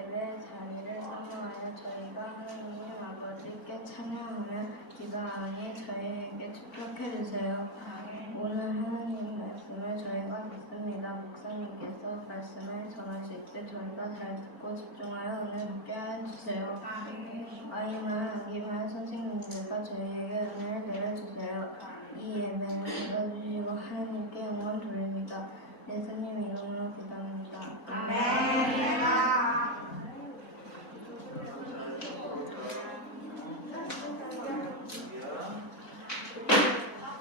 예배 자리를 사모하여 저희가 하나님 아버지께 찬양하며 기도하니 저희에게 축복해 주세요. 오늘 하나님 말씀을 저희가 듣습니다. 목사님께서 말씀을 전하실 때 저희가 잘 듣고 집중하여 은혜 받게 해주세요. 아이나 아기만 선생님들과 저희에게 은혜를 내려주세요. 이 예배를 들어주시고 하나님께 영광 돌립니다. 예수님 이름으로 기도합니다. 아멘.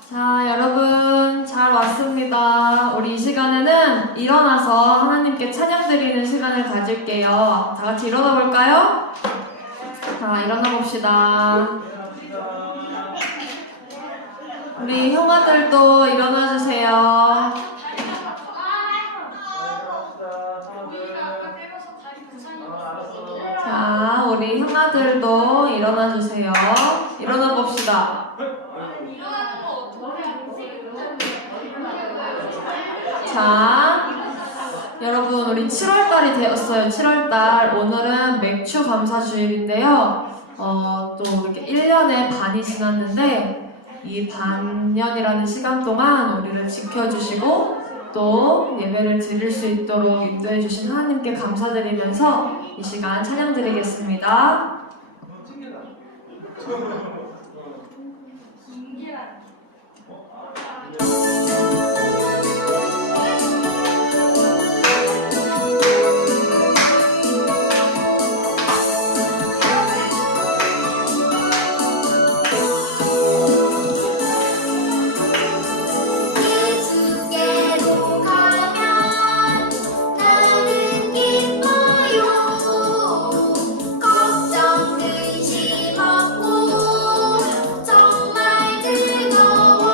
자, 여러분 잘 왔습니다. 우리 이 시간에는 일어나서 하나님께 찬양 드리는 시간을 가질게요. 다 같이 일어나 볼까요? 자, 일어나 봅시다. 우리 형아들도 일어나 주세요. 자, 우리 형아들도 일어나 주세요. 일어나 봅시다. 자, 여러분 우리 7월달이 되었어요. 7월달 오늘은 맥주 감사 주일인데요. 또 이렇게 1년의 반이 지났는데 이 반년이라는 시간 동안 우리를 지켜주시고 또 예배를 드릴 수 있도록 인도해 주신 하나님께 감사드리면서 이 시간 찬양 드리겠습니다. 걱정 근심 없고 정말 즐거워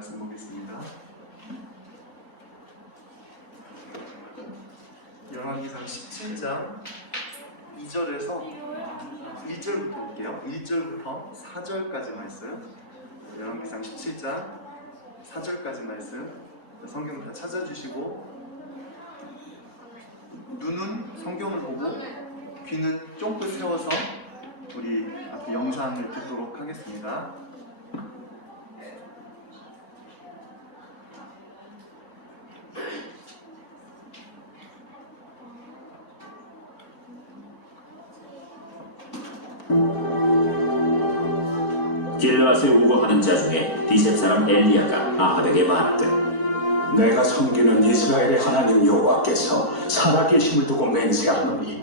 말씀 보겠습니다. 열왕기상 17장 2절에서 1절부터 볼게요. 1절부터 4절까지 말씀. 열왕기상 17장 4절까지 말씀. 성경 다 찾아주시고 눈은 성경을 보고 귀는 쫑긋 세워서 우리 앞에 영상을 듣도록 하겠습니다. 길르앗에 우거하는 자 중에 디셉 사람 엘리야가 아합에게 말하되 내가 섬기는 이스라엘의 하나님 여호와께서 살아계심을 두고 맹세하노니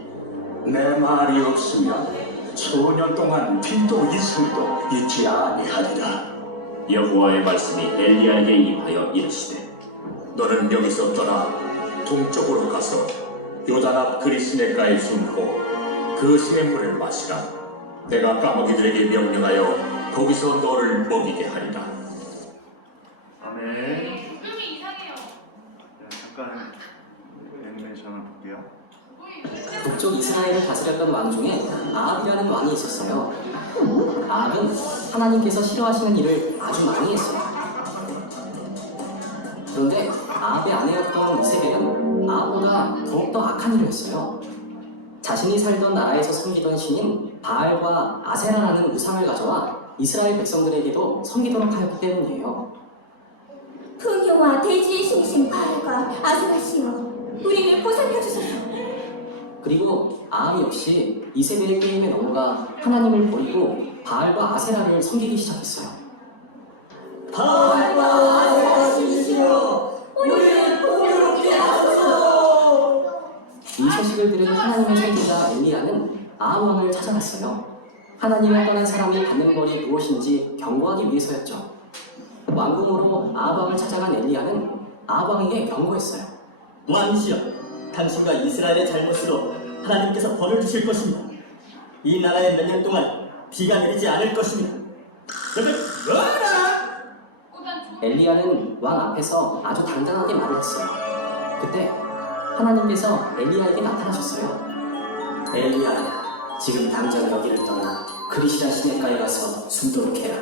내 말이 없으면 수년 동안 비도 이슬도 있지 아니하리라. 여호와의 말씀이 엘리야에게 임하여 이르시되 너는 여기서 떠나 동쪽으로 가서 요단 앞 그리스네가에 숨고 그 시냇물을 마시라. 내가 까마귀들에게 명령하여 거기서 너를 먹이게 하리라. 아멘. 녹음이 이상해요. 잠깐 애니메이션을 볼게요. 북쪽 이스라엘을 다스렸던 왕 중에 아합이라는 왕이 있었어요. 아합은 하나님께서 싫어하시는 일을 아주 많이 했어요. 그런데 아합의 아내였던 이세벨은 아합보다 더욱더 악한 일을 했어요. 자신이 살던 나라에서 섬기던 신인 바알과 아세라라는 우상을 가져와 이스라엘 백성들에게도 섬기도록 하였기 때문이에요. 풍요와 대지의 신이신 바알과 아세라시여, 우리를 보살펴 주소서. 그리고 아합 역시 이세벨의 게임에 넘어가 하나님을 버리고 바알과 아세라를 섬기기 시작했어요. 바알과 아세라 신이시여, 우리를 풍요롭게 하소서. 이 소식을 들은 하나님의 선지자 엘리야는 아합 왕을 찾아갔어요. 하나님을 떠난 사람이 받는 벌이 무엇인지 경고하기 위해서였죠. 왕궁으로 아합 왕을 찾아간 엘리야는 아합 왕에게 경고했어요. 왕이시여, 당신과 이스라엘의 잘못으로 하나님께서 벌을 주실 것입니다. 이 나라에 몇 년 동안 비가 내리지 않을 것입니다. 엘리야는 왕 앞에서 아주 당당하게 말을 했어요. 그때 하나님께서 엘리야에게 나타나셨어요. 엘리야야, 지금 당장 여기를 떠나 그리시라 시냇가에 가서 숨도록 해라.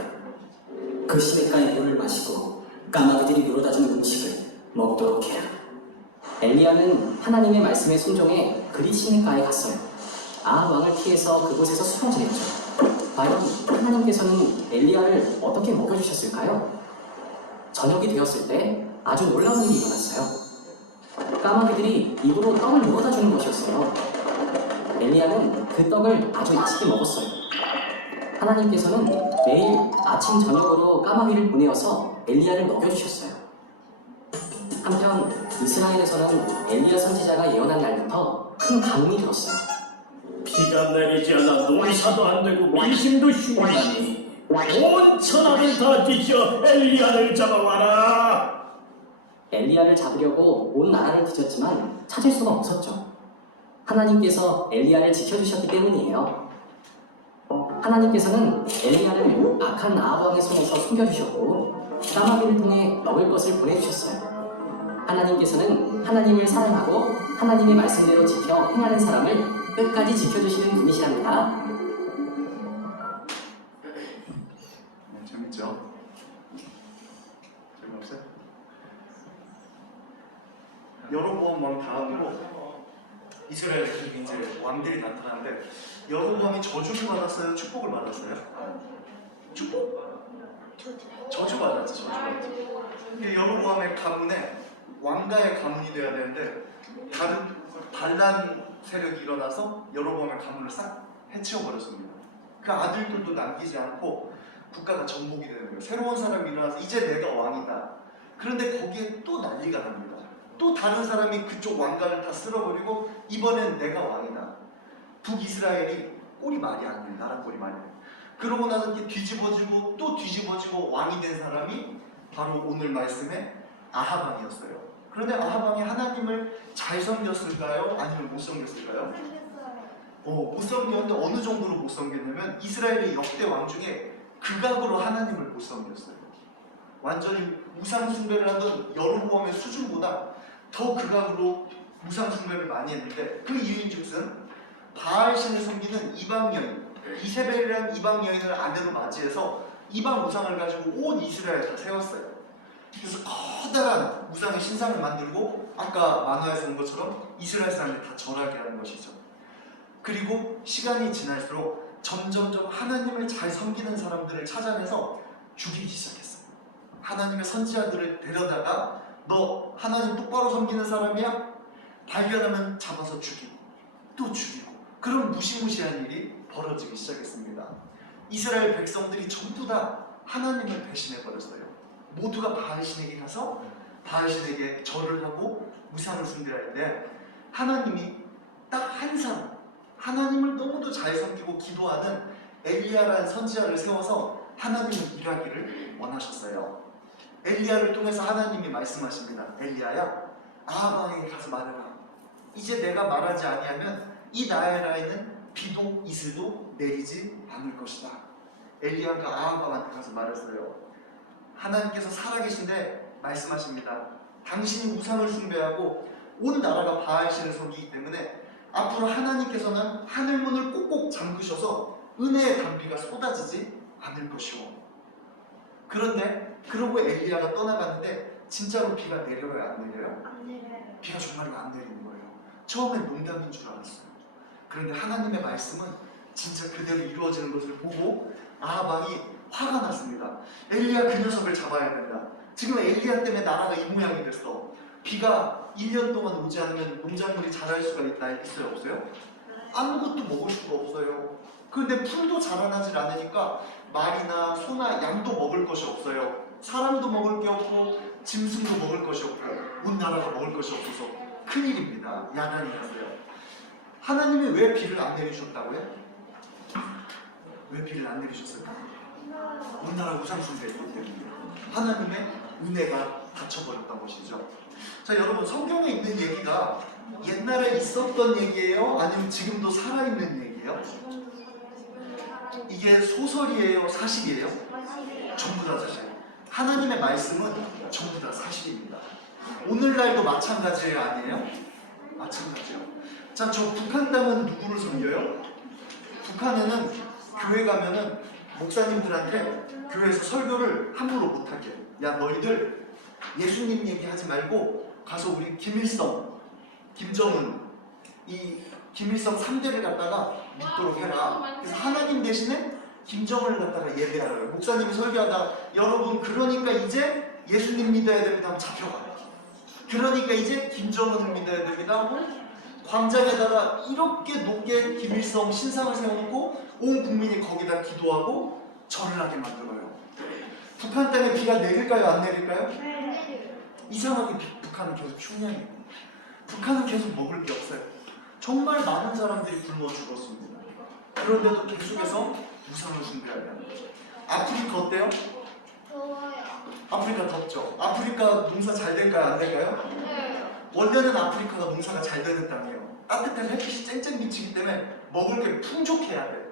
그 시냇가의 물을 마시고 까마귀들이 물어다 준 음식을 먹도록 해라. 엘리야는 하나님의 말씀에 순종해 그리 시냇가에 갔어요. 아합 왕을 피해서 그곳에서 숨어 지냈죠. 과연 하나님께서는 엘리야를 어떻게 먹여주셨을까요? 저녁이 되었을 때 아주 놀라운 일이 일어났어요. 까마귀들이 입으로 떡을 물어다 주는 것이었어요. 엘리야는 그 떡을 아주 맛있게 먹었어요. 하나님께서는 매일 아침 저녁으로 까마귀를 보내어서 엘리야를 먹여주셨어요. 한편 이스라엘에서는 엘리야 선지자가 예언한 날부터 큰 가뭄이 들었어요. 비가 내리지 않아 농사도 안 되고 민심도 흉하니 온 천하를 다 뒤져 엘리야를 잡아와라. 엘리야를 잡으려고 온 나라를 뒤졌지만 찾을 수가 없었죠. 하나님께서 엘리야를 지켜주셨기 때문이에요. 하나님께서는 엘리야를 악한 아합 왕의 손에서 숨겨주셨고 까마귀를 통해 먹을 것을 보내주셨어요. 하나님께서는 하나님을 사랑하고 하나님의 말씀대로 지켜 행하는 사람을 끝까지 지켜주시는 분이시랍니다. 재밌죠? 재미없어요? 여로보암 왕 다음으로 이스라엘에 이제 왕들이 나타나는데 여로보암이 저주를 받았어요? 축복을 받았어요? 축복? 저주 받았죠. 저주 받았죠. 여로보암의 가문에 왕가의 가문이 돼야 되는데 다른 반란 세력이 일어나서 여로보암의 가문을 싹 해치워버렸습니다. 그 아들들도 남기지 않고 국가가 전복이 되는 거예요. 새로운 사람이 일어나서 이제 내가 왕이다. 그런데 거기에 또 난리가 납니다. 또 다른 사람이 그쪽 왕가를 다 쓸어버리고 이번엔 내가 왕이다. 북이스라엘이 꼴이 말이 안 돼요. 나라 꼴이 말이 안 돼요. 그러고 나서 이렇게 뒤집어지고 또 뒤집어지고 왕이 된 사람이 바로 오늘 말씀의 아합 왕이었어요. 그런데 아합 왕이 하나님을 잘 섬겼을까요? 아니면 못 섬겼을까요? 못 섬겼는데 어느 정도로 못 섬겼냐면 이스라엘의 역대 왕 중에 극악으로 하나님을 못 섬겼어요. 완전히 우상 숭배를 하던 여로보암의 수준보다 더 극악으로 우상 숭배를 많이 했는데 그 이유인즉슨 바알신을 섬기는 이방 여인 이세벨이라는 이방 여인을 아내로 맞이해서 이방 우상을 가지고 온 이스라엘 다 세웠어요. 그래서 커다란 우상의 신상을 만들고 아까 만화에서 본 것처럼 이스라엘 사람들 다 절하게 하는 것이죠. 그리고 시간이 지날수록 점점점 하나님을 잘 섬기는 사람들을 찾아내서 죽이기 시작했어요. 하나님의 선지자들을 데려다가 너 하나님 똑바로 섬기는 사람이야? 발견하면 잡아서 죽이고 또 죽이고 그런 무시무시한 일이 벌어지기 시작했습니다. 이스라엘 백성들이 전부 다 하나님을 배신해버렸어요. 모두가 바알신에게 가서 바알신에게 절을 하고 우상을 숭배하는데 하나님이 딱 한 사람 하나님을 너무도 잘 섬기고 기도하는 엘리야라는 선지자를 세워서 하나님은 일하기를 원하셨어요. 엘리야를 통해서 하나님이 말씀하십니다. 엘리야야 아합왕에게 가서 말해라. 이제 내가 말하지 아니하면 이 나라에는 비도 이슬도 내리지 않을 것이다. 엘리야가 아합왕한테 가서 말했어요. 하나님께서 살아계신데 말씀하십니다. 당신이 우상을 숭배하고 온 나라가 바알신을 섬기기 때문에 앞으로 하나님께서는 하늘문을 꼭꼭 잠그셔서 은혜의 단비가 쏟아지지 않을 것이오. 그런데 그러고 엘리야가 떠나갔는데 진짜로 비가 내려요 안 내려요? 안 내려요. 비가 정말로 안 내리는 거예요. 처음엔 농담인 줄 알았어요. 그런데 하나님의 말씀은 진짜 그대로 이루어지는 것을 보고 아합왕이 화가 났습니다. 엘리야 그 녀석을 잡아야 된다. 지금 엘리야 때문에 나라가 이 모양이 됐어. 비가 1년 동안 오지 않으면 농작물이 자랄 수가 있어요 없어요? 아무것도 먹을 수가 없어요. 그런데 풀도 자라나질 않으니까 말이나 소나 양도 먹을 것이 없어요. 사람도 먹을 게 없고 짐승도 먹을 것이 없고 온 나라가 먹을 것이 없어서 큰일입니다. 야단이 났어요. 하나님이 왜 비를 안 내리셨다고요? 왜 비를 안 내리셨을까? 온 나라 우상 숭배했기 때문에 하나님의 은혜가 닫혀버렸던 것이죠. 자 여러분 성경에 있는 얘기가 옛날에 있었던 얘기예요? 아니면 지금도 살아있는 얘기예요? 이게 소설이에요? 사실이에요? 전부 다 사실. 하나님의 말씀은 전부 다 사실입니다. 오늘날도 마찬가지예요? 아니에요? 마찬가지요. 자, 저 북한 땅은 누구를 섬겨요? 북한에는 교회 가면은 목사님들한테 교회에서 설교를 함부로 못하게. 야 너희들 예수님 얘기하지 말고 가서 우리 김일성, 김정은 이 김일성 3대를 갖다가 믿도록 해라. 그래서 하나님 대신에 김정은을 갖다가 예배하라고. 목사님이 설교하다가 여러분 그러니까 이제 예수님 믿어야 됩니다 하면 잡혀가요. 그러니까 이제 김정은을 믿어야 됩니다 하고 광장에다가 이렇게 높게 김일성 신상을 세워놓고 온 국민이 거기다 기도하고 절을 하게 만들어요. 북한 땅에 비가 내릴까요? 안 내릴까요? 이상하게 북한은 계속 흉년이에요. 북한은 계속 먹을 게 없어요. 정말 많은 사람들이 굶어 죽었습니다. 그런데도 계속해서 우상을 숭배하려 합니다. 아프리카 어때요? 더워요. 아프리카 덥죠? 아프리카 농사 잘 될까요? 안 될까요? 네. 원래는 아프리카가 농사가 잘 되는 땅이에요. 따뜻한 햇빛이 쨍쨍 비치기 때문에 먹을 게 풍족해야 돼요.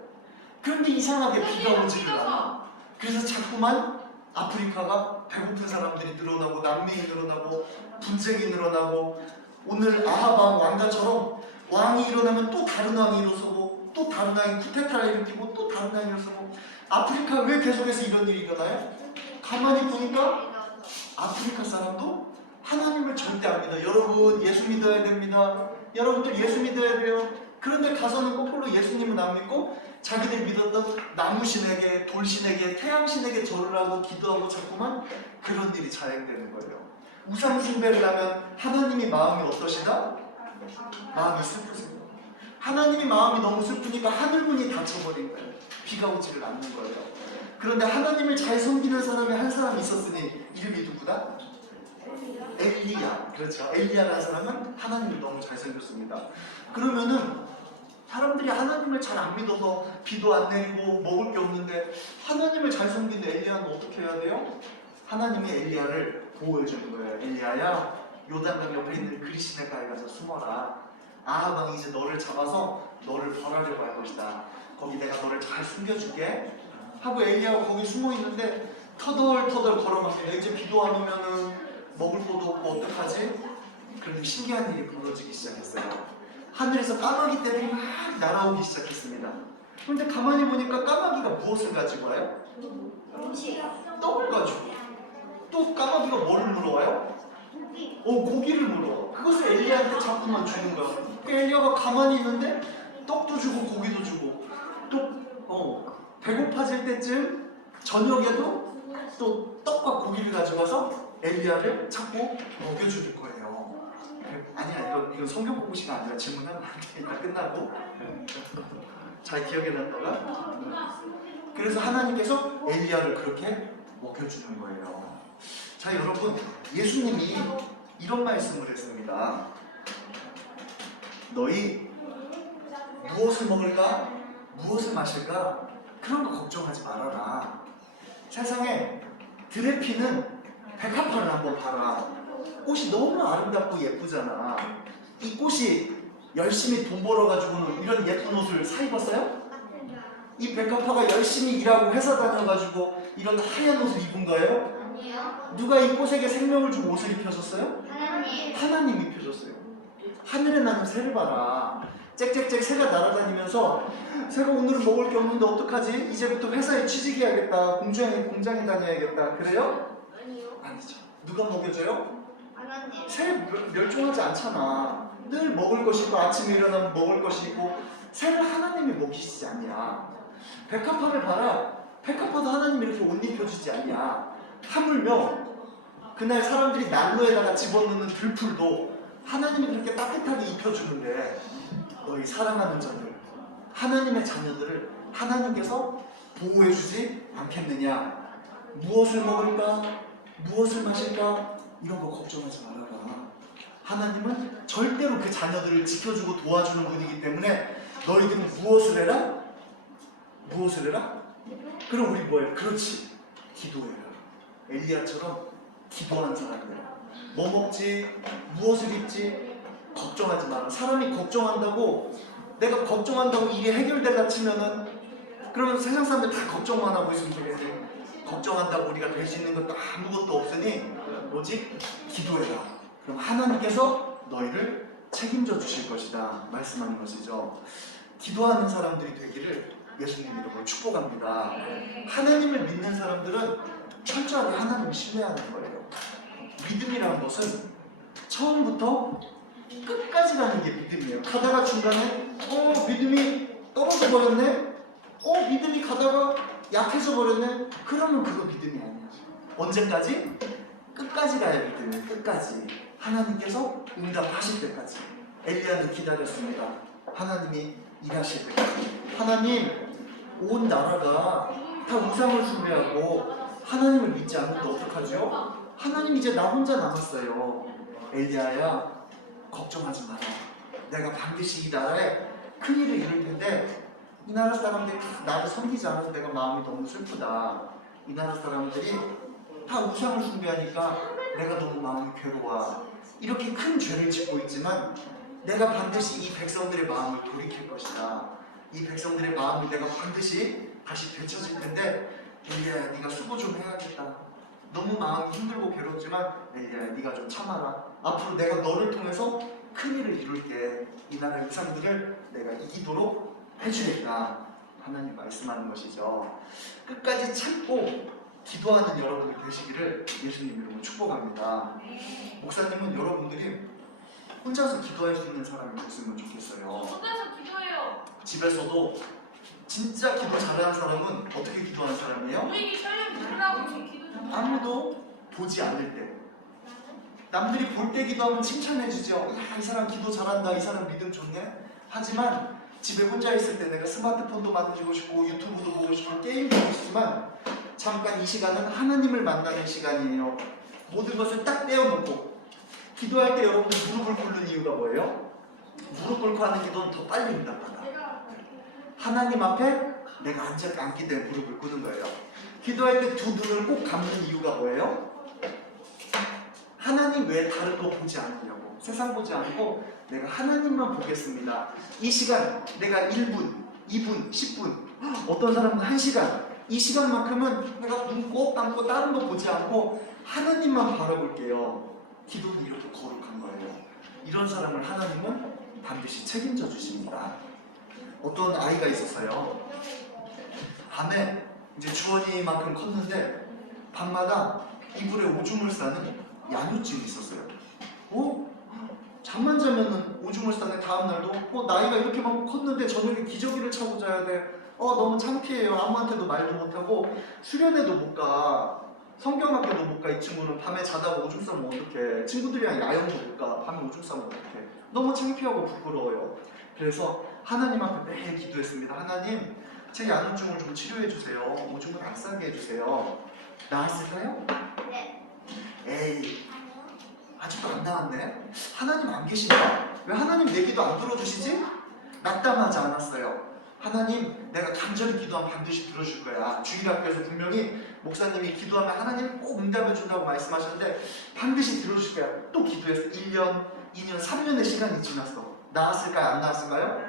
그런데 이상하게 비가 오지를 않아요. 그래서 자꾸만 아프리카가 배고픈 사람들이 늘어나고 난민이 늘어나고 분쟁이 늘어나고 오늘 아합왕 왕가처럼 왕이 일어나면 또 다른 왕이 일어서고 또 다른 왕이 쿠데타를 일으키고 또 다른 왕이 일어서고 아프리카 왜 계속해서 이런 일이 일어나요? 가만히 보니까 아프리카 사람도 하나님을 절대 안 믿어요. 여러분 예수 믿어야 됩니다. 여러분들 예수 믿어야 돼요. 그런데 가서는 거꾸로 예수님은 안 믿고 자기들 믿었던 나무신에게 돌신에게 태양신에게 절을 하고 기도하고 자꾸만 그런 일이 자행되는 거예요. 우상 숭배를 하면 하나님이 마음이 어떠시나? 마음이 슬프세요. 하나님이 마음이 너무 슬프니까 하늘문이 닫혀버린 거예요. 비가 오지를 않는 거예요. 그런데 하나님을 잘 섬기는 사람이 한 사람 있었으니 이름이 누구다? 엘리야. 그렇죠. 엘리야라는 사람은 하나님을 너무 잘 섬겼습니다. 그러면은 사람들이 하나님을 잘 안 믿어서 비도 안 내리고 먹을 게 없는데 하나님을 잘 섬기는 엘리야는 어떻게 해야 돼요? 하나님이 엘리야를 보호해 주는 거예요. 엘리야야 요단강 옆에 있는 그리시네가에 가서 숨어라. 아합왕이 이제 너를 잡아서 너를 벌하려고 할 것이다. 거기 내가 너를 잘 숨겨줄게 하고 엘리야가 거기 숨어 있는데 터덜터덜 걸어갑니다. 이제 비도 안 오면은 먹을 것도 없고 어떡하지? 그런데 신기한 일이 벌어지기 시작했어요. 하늘에서 까마귀 떼들이 막 날아오기 시작했습니다. 그런데 가만히 보니까 까마귀가 무엇을 가지고 와요? 음식. 떡을 가지고. 또 까마귀가 뭐를 물어와요? 고기를 물어와. 그것을 엘리야한테 자꾸만 주는 거야. 엘리야가 가만히 있는데 떡도 주고 고기도 주고 또 배고파질 때쯤 저녁에도 또 떡과 고기를 가져가서 엘리야를 자꾸 먹여줄 거예요. 아니야, 이거 성경 공부시가 아니라 질문하면 안 돼. 이따 끝나고 잘 기억해 놨다가. 그래서 하나님께서 엘리야를 그렇게 먹여주는 거예요. 자, 여러분, 예수님이 이런 말씀을 했습니다. 너희 무엇을 먹을까? 무엇을 마실까? 그런 거 걱정하지 말아라. 세상에 들에 피는 백합화를 한번 봐라. 꽃이 너무 아름답고 예쁘잖아. 이 꽃이 열심히 돈 벌어가지고는 이런 예쁜 옷을 사 입었어요? 이 백합화가 열심히 일하고 회사 다녀가지고 이런 하얀 옷을 입은 거예요? 아니요. 누가 이 꽃에게 생명을 주고 옷을 입혀줬어요? 하나님. 하나님 입혀줬어요. 하늘에 나는 새를 봐라. 짹짹짹 새가 날아다니면서 새가 오늘은 먹을 게 없는데 어떡하지? 이제부터 회사에 취직해야겠다. 공장에 다녀야겠다. 그래요? 아니요. 아니죠. 누가 먹여줘요? 하나님. 새를 멸종하지 않잖아. 늘 먹을 것이 있고 아침에 일어나면 먹을 것이 있고 새를 하나님이 먹이시지 않냐. 백합화를 봐라. 백합화도 하나님이 이렇게 옷 입혀주지 않냐. 하물며 그날 사람들이 난로에다가 집어넣는 들풀도 하나님이 그렇게 따뜻하게 입혀주는데 너희 사랑하는 자들, 하나님의 자녀들을 하나님께서 보호해주지 않겠느냐. 무엇을 먹을까? 무엇을 마실까? 이런 거 걱정하지 말아라. 하나님은 절대로 그 자녀들을 지켜주고 도와주는 분이기 때문에 너희들은 무엇을 해라? 무엇을 해라? 그럼 우리 뭐해? 그렇지, 기도해라. 엘리야처럼 기도하는 사람들. 뭐 먹지? 무엇을 입지? 걱정하지 마라. 사람이 걱정한다고, 내가 걱정한다고 이게 해결될라 치면은 그러면 세상 사람들 다 걱정만 하고 있으면 되겠지. 걱정한다고 우리가 될 수 있는 것도 아무것도 없으니 오직 기도해라. 그럼 하나님께서 너희를 책임져 주실 것이다 말씀하는 것이죠. 기도하는 사람들이 되기를 예수님 이름으로 축복합니다. 하나님을 믿는 사람들은 철저하게 하나님을 신뢰하는 거예요. 믿음이라는 것은 처음부터 끝까지라는 게 믿음이에요. 가다가 중간에 믿음이 떨어져 버렸네? 믿음이 가다가 약해져 버렸네? 그러면 그거 믿음이 아니야. 언제까지? 끝까지 가야 믿음이에요. 끝까지. 하나님께서 응답하실 때까지. 엘리야는 기다렸습니다. 하나님이 일하실 때까지. 하나님, 온 나라가 다 우상을 숭배하고 하나님을 믿지 않는데 어떡하죠? 하나님 이제 나 혼자 남았어요. 엘리야야, 걱정하지 마라. 내가 반드시 이 나라에 큰일을 이룰 텐데 이 나라 사람들이 다 나를 섬기지 않아서 내가 마음이 너무 슬프다. 이 나라 사람들이 다 우상을 숭배하니까 내가 너무 마음이 괴로워. 이렇게 큰 죄를 짓고 있지만 내가 반드시 이 백성들의 마음을 돌이킬 것이다. 이 백성들의 마음을 내가 반드시 다시 되찾을 텐데 엘리야야, 네가 수고 좀 해야겠다. 너무 마음이 힘들고 괴롭지만 엘리야야, 네가 좀 참아라. 앞으로 내가 너를 통해서 큰일을 이룰게. 이 나라의 우상들을 내가 이기도록 해주겠다. 하나님 말씀하는 것이죠. 끝까지 참고 기도하는 여러분이 되시기를 예수님 이름으로 축복합니다. 목사님은 여러분들이 혼자서 기도할 수 있는 사람이 됐으면 좋겠어요. 혼자서 기도해요. 집에서도 진짜 기도 잘하는 사람은 어떻게 기도하는 사람이에요? 우리 기도를 누르라고 제 기도 좀. 아무도 보지 않을 때. 남들이 볼 때 기도하면 칭찬해주죠. 야, 이 사람 기도 잘한다. 이 사람 믿음 좋네. 하지만 집에 혼자 있을 때 내가 스마트폰도 만지고 싶고 유튜브도 보고 싶고 게임도 하고 싶지만 잠깐 이 시간은 하나님을 만나는 시간이에요. 모든 것을 딱 떼어놓고 기도할 때 여러분들 무릎을 꿇는 이유가 뭐예요? 무릎 꿇고 하는 기도는 더 빨리 응답받아. 하나님 앞에 내가 앉기 때문에 무릎을 꿇는 거예요. 기도할 때 두 눈을 꼭 감는 이유가 뭐예요? 하나님 외에 다른 거 보지 않으려고. 세상 보지 않고 내가 하나님만 보겠습니다. 이 시간 내가 1분, 2분, 10분, 어떤 사람은 1시간 이 시간만큼은 내가 눈 꼭 감고 다른 거 보지 않고 하나님만 바라볼게요. 기도는 이렇게 거룩한 거예요. 이런 사람을 하나님은 반드시 책임져 주십니다. 어떤 아이가 있었어요. 밤에 이제 주원이만큼 컸는데 밤마다 이불에 오줌을 싸는 야뇨증이 있었어요. 잠만 자면은 오줌을 싸는 다음 날도 나이가 이렇게만 컸는데 저녁에 기저귀를 차고 자야 돼. 너무 창피해요. 아무한테도 말도 못하고 수련회도 못 가. 성경학교도 못 가. 이 친구는 밤에 자다가 오줌 싸면 어떡해. 친구들이랑 야영도 못 가. 밤에 오줌 싸면 어떡해. 너무 창피하고 부끄러워요. 그래서 하나님 앞에 매일 기도했습니다. 하나님, 제 야뇨증을 좀 치료해 주세요. 오줌을 안 싸게 해주세요. 나았을까요? 네. 에이, 아직도 안 나왔네. 하나님 안 계시나? 왜 하나님 내 기도 안 들어주시지? 낙담하지 않았어요. 하나님, 내가 간절히 기도하면 반드시 들어줄 거야. 주일학교에서 분명히 목사님이 기도하면 하나님 꼭 응답해 준다고 말씀하셨는데 반드시 들어줄 거야. 또 기도했어. 1년, 2년, 3년의 시간이 지났어. 나왔을까요? 안 나왔을까요?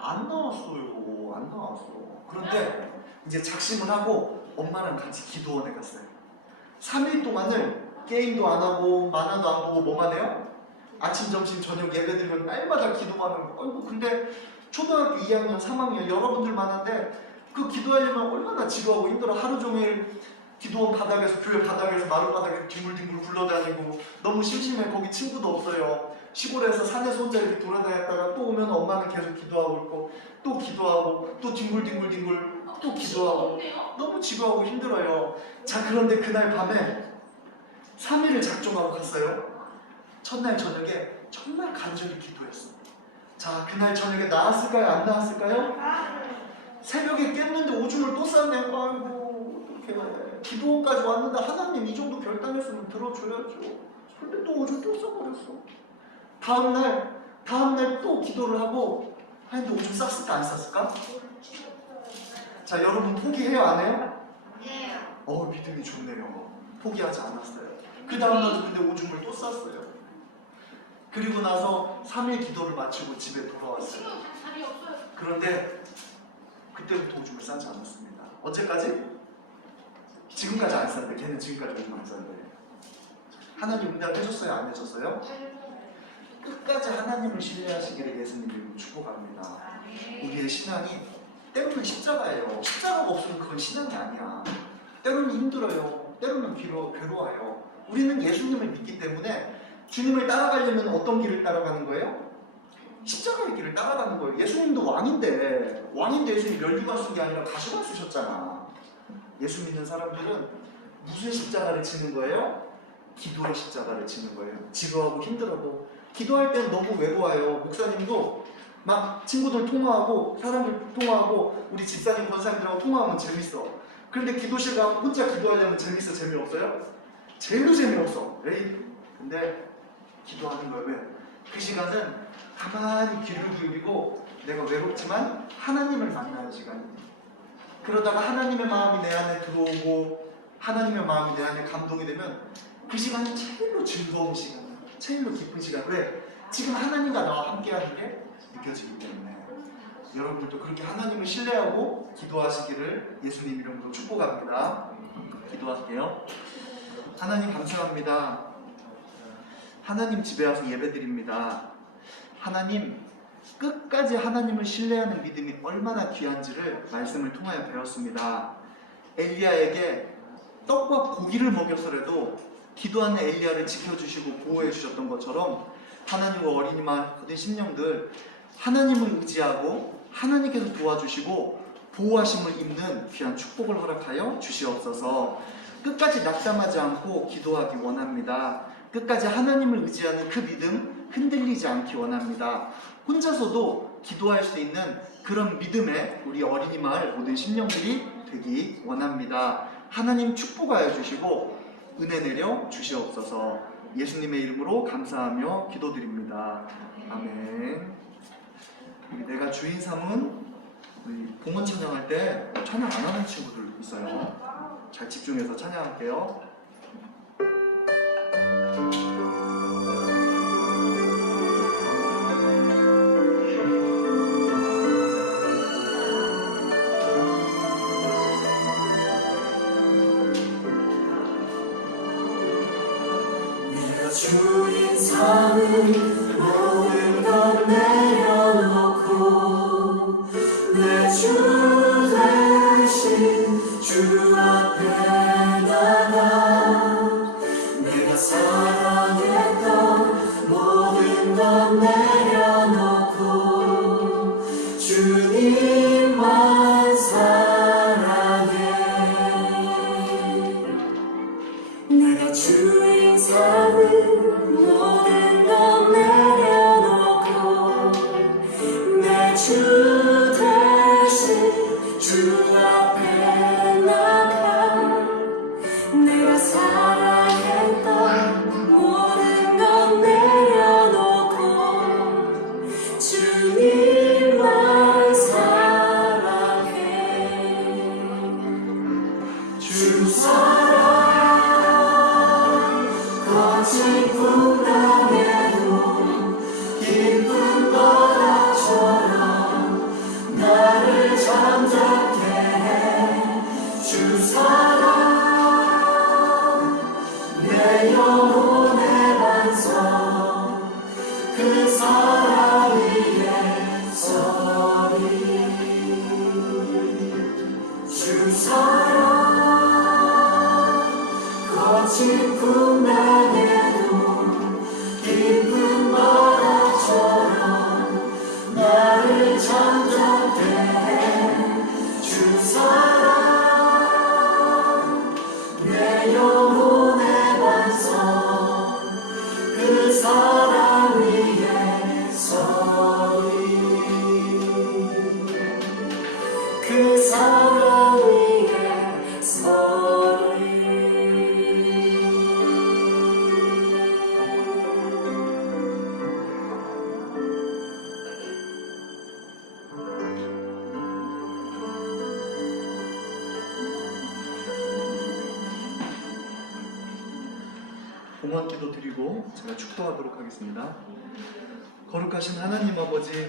안 나왔어요. 안 나왔어. 그런데 이제 작심을 하고 엄마랑 같이 기도원에 갔어요. 3일 동안을 게임도 안 하고 만화도 안 보고 뭐만 해요? 아침, 점심, 저녁 예배 드리면 날마다 기도만 하는 거. 근데 초등학교 2학년, 3학년 여러분들 많은데 그 기도하려면 얼마나 지루하고 힘들어. 하루 종일 기도원 바닥에서, 교회 바닥에서, 마루 바닥에서 뒹굴뒹굴 굴러다니고 너무 심심해. 거기 친구도 없어요. 시골에서 산에서 혼자 이렇게 돌아다녔다가 또 오면 엄마는 계속 기도하고 있고 또 기도하고 또 뒹굴뒹굴 또 기도하고 너무 지루하고 힘들어요. 자, 그런데 그날 밤에 3일을 작정하고 갔어요. 첫날 저녁에 정말 간절히 기도했어. 자, 그날 저녁에 나왔을까요? 안 나왔을까요? 새벽에 깼는데 오줌을 또 쌌네. 아이고, 어떡해. 기도원까지 왔는데 하나님 이 정도 결단했으면 들어줘야죠. 근데 또 오줌 또 싸버렸어. 다음날 또 기도를 하고 하는데 오줌 쌌을까 안 쌌을까? 자, 여러분 포기해요 안 해요? 네. 믿음이 좋네요. 포기하지 않았어요. 그 다음날도 근데 오줌을 또 쌌어요. 그리고 나서 3일 기도를 마치고 집에 돌아왔어요. 자리 없어요. 그런데 그때부터 오줌을 싸지 않았습니다. 언제까지? 지금까지 안 쌌대. 걔는 지금까지 오줌 안 쌌대. 하나님 응답해줬어요? 안 해줬어요? 끝까지 하나님을 신뢰하시기를 예수님 이름으로 축복합니다. 우리의 신앙이 때로는 십자가예요. 십자가가 없으면 그건 신앙이 아니야. 때로는 힘들어요. 때로는 괴로워요. 우리는 예수님을 믿기 때문에 주님을 따라가려면 어떤 길을 따라가는 거예요? 십자가의 길을 따라가는 거예요. 예수님도 왕인데 예수님 멸류관 쓴 게 아니라 가시관 쓰셨잖아. 예수 믿는 사람들은 무슨 십자가를 지는 거예요? 기도의 십자가를 지는 거예요. 지루하고 힘들어도 기도할 때는 너무 외로워요. 목사님도 막 친구들 통화하고 사람들 통화하고 우리 집사님 권사님들하고 통화하면 재밌어. 그런데 기도실 가면 혼자 기도하려면 재밌어? 재미없어요? 제일로 재미없어. 에이. 근데 기도하는 거예요. 왜? 그 시간은 가만히 귀를 기울이고 내가 외롭지만 하나님을 만나는 시간이에요. 그러다가 하나님의 마음이 내 안에 들어오고 하나님의 마음이 내 안에 감동이 되면 그 시간이 제일로 즐거운 시간, 제일로 기쁜 시간. 왜? 지금 하나님과 나와 함께하는 게 느껴지기 때문에 여러분들도 그렇게 하나님을 신뢰하고 기도하시기를 예수님 이름으로 축복합니다. 기도할게요. 하나님 감사합니다. 하나님 집에 와서 예배드립니다. 하나님, 끝까지 하나님을 신뢰하는 믿음이 얼마나 귀한지를 말씀을 통하여 배웠습니다. 엘리야에게 떡과 고기를 먹여서라도 기도하는 엘리야를 지켜주시고 보호해 주셨던 것처럼 하나님과 어린이만 모든 심령들 하나님을 의지하고 하나님께서 도와주시고 보호하심을 입는 귀한 축복을 허락하여 주시옵소서. 끝까지 낙담하지 않고 기도하기 원합니다. 끝까지 하나님을 의지하는 그 믿음 흔들리지 않기 원합니다. 혼자서도 기도할 수 있는 그런 믿음의 우리 어린이 마을 모든 심령들이 되기 원합니다. 하나님 축복하여 주시고 은혜 내려 주시옵소서. 예수님의 이름으로 감사하며 기도드립니다. 아멘. 내가 주인 삼은 봉헌 찬양할 때 찬양 안 하는 친구들 있어요. 잘 집중해서 찬양할게요. 주인 삼은 모든 것 내려놓고 내 주 대신 주 앞에 나가 내가 사랑했던 모든 것 내려놓고 주님만 사랑해. 내가 주인 삼은 모든 것 내려놓고 내 주 대신 주 앞에 나가 내가 사랑했던 모든 것 내려놓고 주님만 사랑해. 주 사랑 거친 풍랑에도 기쁜 바다처럼 나를 잠잠케 해. 주 사랑 내 영혼의 반석 그 사랑 위에 서리. 주 사랑 거친 풍랑에도 기쁜 바다처럼 나를 잠잠케 해. 주 사랑 내 영혼의 반석 그 사랑 위에 서리. 그 사랑 위에 서리. 봉헌기도 드리고 제가 축도하도록 하겠습니다. 거룩하신 하나님 아버지,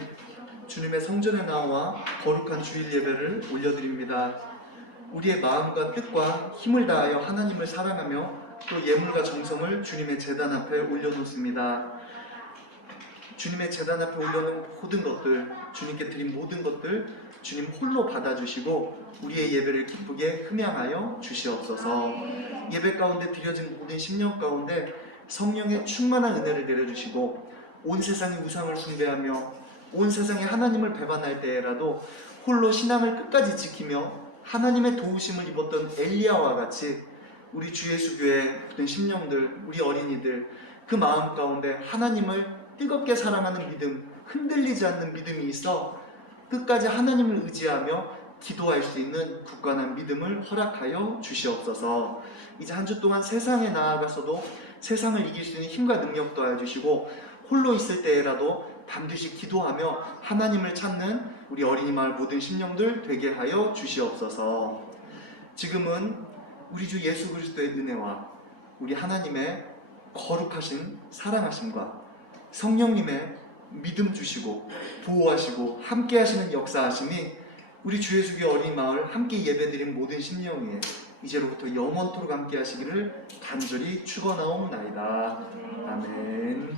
주님의 성전에 나와 거룩한 주일 예배를 올려드립니다. 우리의 마음과 뜻과 힘을 다하여 하나님을 사랑하며 또 예물과 정성을 주님의 제단 앞에 올려놓습니다. 주님의 제단 앞에 올려놓은 모든 것들, 주님께 드린 모든 것들 주님 홀로 받아주시고 우리의 예배를 기쁘게 흠양하여 주시옵소서. 예배 가운데 드려진 모든 심령 가운데 성령의 충만한 은혜를 내려주시고 온 세상이 우상을 숭배하며 온 세상이 하나님을 배반할 때에라도 홀로 신앙을 끝까지 지키며 하나님의 도우심을 입었던 엘리야와 같이 우리 주 예수교회 모든 심령들, 우리 어린이들 그 마음 가운데 하나님을 뜨겁게 사랑하는 믿음, 흔들리지 않는 믿음이 있어 끝까지 하나님을 의지하며 기도할 수 있는 굳건한 믿음을 허락하여 주시옵소서. 이제 한 주 동안 세상에 나아가서도 세상을 이길 수 있는 힘과 능력 더해 주시고 홀로 있을 때라도 반드시 기도하며 하나님을 찾는 우리 어린이 마을 모든 심령들 되게 하여 주시옵소서. 지금은 우리 주 예수 그리스도의 은혜와 우리 하나님의 거룩하신 사랑하심과 성령님의 믿음 주시고 보호하시고 함께 하시는 역사하심이 우리 주 예수교회 어린이 마을 함께 예배드린 모든 심령 위에 이제로부터 영원토록 함께 하시기를 간절히 축원하옵나이다. 아멘.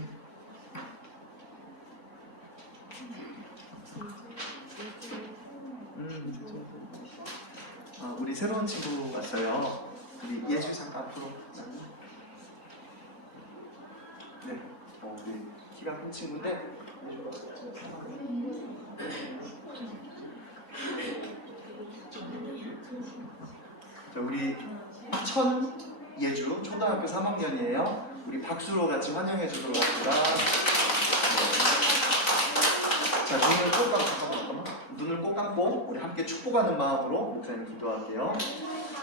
우리 새로운 친구 왔어요. 우리 예주 잠깐 앞으로. 네, 우리 키가 큰 친구인데 자, 우리 천예주 초등학교 3학년이에요. 우리 박수로 같이 환영해 주도록 합니다. 자, 눈을 꼭 감고 우리 함께 축복하는 마음으로 목사님 기도할게요.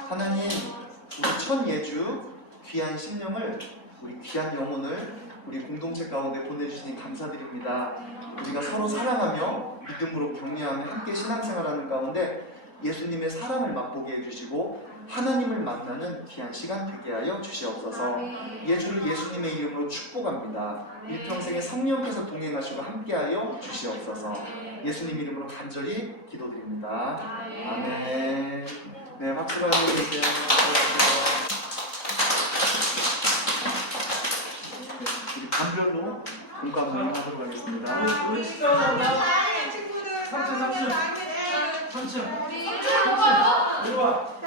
하나님, 우리 천예주 귀한 심령을, 우리 귀한 영혼을 우리 공동체 가운데 보내주시니 감사드립니다. 우리가 서로 사랑하며 믿음으로 격려하며 함께 신앙생활하는 가운데 예수님의 사랑을 맛보게 해주시고 하나님을 만나는 귀한 시간 되게 하여 주시옵소서. 예주를 예수님의 이름으로 축복합니다. 일평생에 성령께서 동행하시고 함께하여 주시옵소서. 예수님 이름으로 간절히 기도드립니다. 아멘. 네, 박수로 하고 계세요. 단계별로 공감을 하도록 하겠습니다. 우리 식당 간다. 3층. 우리 1층 안 가요? 이리 와.